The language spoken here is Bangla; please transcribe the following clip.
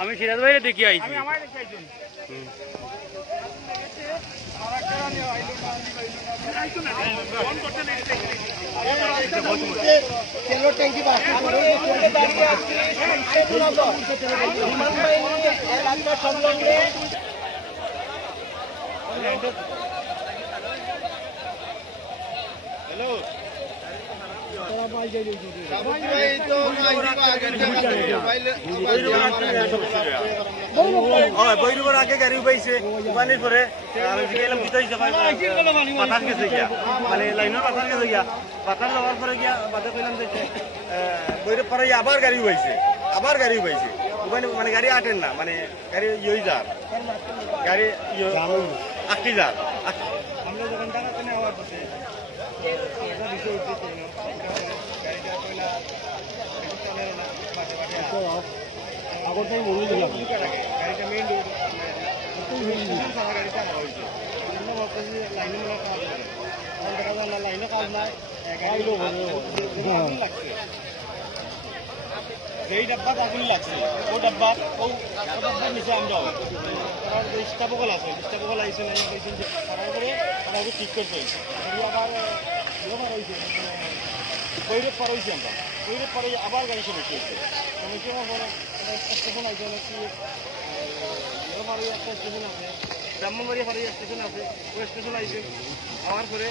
আমি সিরাজ ভাই দেখি আইছি তেলের ট্যাঙ্কি সংলগ্নে বৈরুবার আগে গাড়ি পাইছে পানির পরে পাথার গেছে গিয়া মানে লাইনের পাথার গেছে গিয়া পাথার যাওয়ার পরে গিয়া বাদে কইলাম যে বৈরব পরে আবার গাড়ি পাইছে ওখানে মানে গাড়ি আটেন না মানে গাড়ি ইয়ে যার গাড়ি আটটি যার আমরা যখন টাকা কেনে হওয়ার পথে আগরটাই মনে দিলাম গাড়িটা মেইন রোড গাড়িটা হয়েছে লাইনে কাজ নাই যেই ডাব্বাত আগুন লাগছে ও ডাব্বার নিচে আমরা স্টাফসকল আছে স্টাফসকল আহিছে করার পরে তারা ঠিক করছে আবার হয়েছে বৈরব পার হয়েছি আমরা বৈরব পারে আবার গাড়ি সমস্যা হয়েছে সমস্যা হওয়ার পরে স্টেশন আছে নাকি একটা স্টেশন আছে ব্রাহ্মণবাড়িয়া পারে স্টেশন আছে ওই স্টেশন আইছে আবার পরে